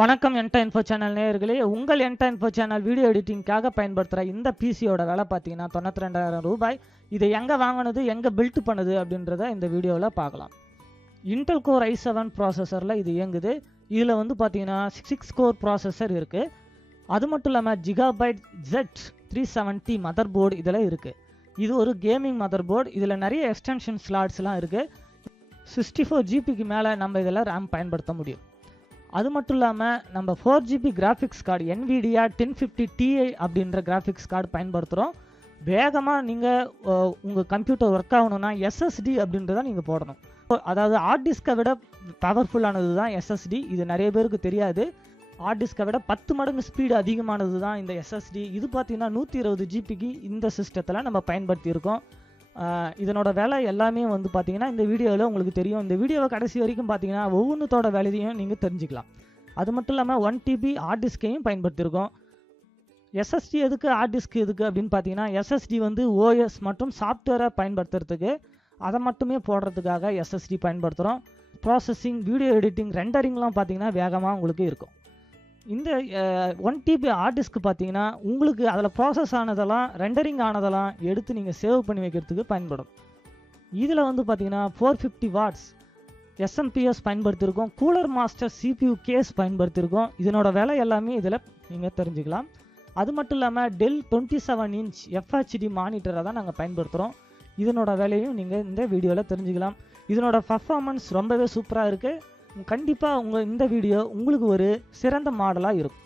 வணக்கம் என்டா info channel நேயர்களே, உங்கள் என்டா இன்ஃபோ சேனல் வீடியோ எடிட்டிங்காக பயன்படுத்துகிற இந்த பிசியோட விலை பார்த்தீங்கன்னா 92,000 ரூபாய். இதை எங்கே வாங்கினது, எங்கே பில்ட் பண்ணுது அப்படின்றத இந்த வீடியோவில் பார்க்கலாம். இன்டெல் கோர் i7 ப்ராசஸரில் இது இயங்குது. இதில் வந்து பார்த்தீங்கன்னா 6 கோர் ப்ராசஸர் இருக்குது. அது மட்டும் இல்லாமல் ஜிகாபைட் Z370 மதர் போர்டு இதில் இருக்குது. இது ஒரு கேமிங் மதர் போர்டு. இதில் நிறைய எக்ஸ்டென்ஷன் ஸ்லாட்ஸ்லாம் இருக்குது. 64 ஜிபிக்கு மேலே நம்ம இதில் ரேம் பயன்படுத்த முடியும். அது மட்டும் இல்லாமல் நம்ம 4GB graphics card nvidia 1050 Ti அப்படின்ற கிராஃபிக்ஸ் கார்டு பயன்படுத்துகிறோம். வேகமாக நீங்கள் உங்கள் கம்ப்யூட்டர் ஒர்க் ஆகணும்னா SSD அப்படின்றத நீங்கள் போடணும். அதாவது ஹார்ட் டிஸ்கை விட பவர்ஃபுல்லானது தான் SSD. இது நிறைய பேருக்கு தெரியாது. ஹார்ட் டிஸ்கை விட 10 மடங்கு ஸ்பீடு அதிகமானது தான் இந்த SSD. இது பார்த்தீங்கன்னா 120 ஜிபிக்கு இந்த சிஸ்டத்தில் நம்ம பயன்படுத்தியிருக்கோம். இதனோட விலை எல்லாமே வந்து பார்த்தீங்கன்னா இந்த வீடியோவில் உங்களுக்கு தெரியும். இந்த வீடியோவை கடைசி வரைக்கும் பார்த்தீங்கன்னா ஒவ்வொன்றத்தோட விலையையும் நீங்கள் தெரிஞ்சுக்கலாம். அது மட்டும் இல்லாமல் 1 TB ஹார்ட் டிஸ்கையும் பயன்படுத்தியிருக்கோம். SSD எதுக்கு, ஹார்ட் டிஸ்க் எதுக்கு அப்படின்னு பார்த்தீங்கன்னா SSD வந்து OS மற்றும் சாஃப்ட்வேரை பயன்படுத்துறதுக்கு, அதை மட்டுமே போடுறதுக்காக SSD பயன்படுத்துகிறோம். ப்ராசஸிங், வீடியோ எடிட்டிங், ரெண்டரிங்லாம் பார்த்தீங்கன்னா வேகமாக உங்களுக்கு இருக்கும். இந்த 1 TB ஹார்ட் டிஸ்க் பார்த்தீங்கன்னா உங்களுக்கு அதில் ப்ராசஸ் ஆனதெல்லாம், ரெண்டரிங் ஆனதெல்லாம் எடுத்து நீங்கள் சேவ் பண்ணி வைக்கிறதுக்கு பயன்படும். இதில் வந்து பார்த்தீங்கன்னா 450 வாட்ஸ் SMPS பயன்படுத்தியிருக்கோம். கூலர் மாஸ்டர் CPU கேஸ் பயன்படுத்தியிருக்கோம். இதனோட விலை எல்லாமே இதில் நீங்கள் தெரிஞ்சுக்கலாம். அது மட்டும் இல்லாமல் டெல் 27 இன்ச் FHD மானிட்டரை தான் நாங்கள் பயன்படுத்துகிறோம். இதனோட விலையும் நீங்கள் இந்த வீடியோவில் தெரிஞ்சுக்கலாம். இதனோட பர்ஃபார்மன்ஸ் ரொம்பவே சூப்பராக இருக்குது. கண்டிப்பாக இந்த வீடியோ உங்களுக்கு ஒரு சிறந்த மாடலாக இருக்கும்.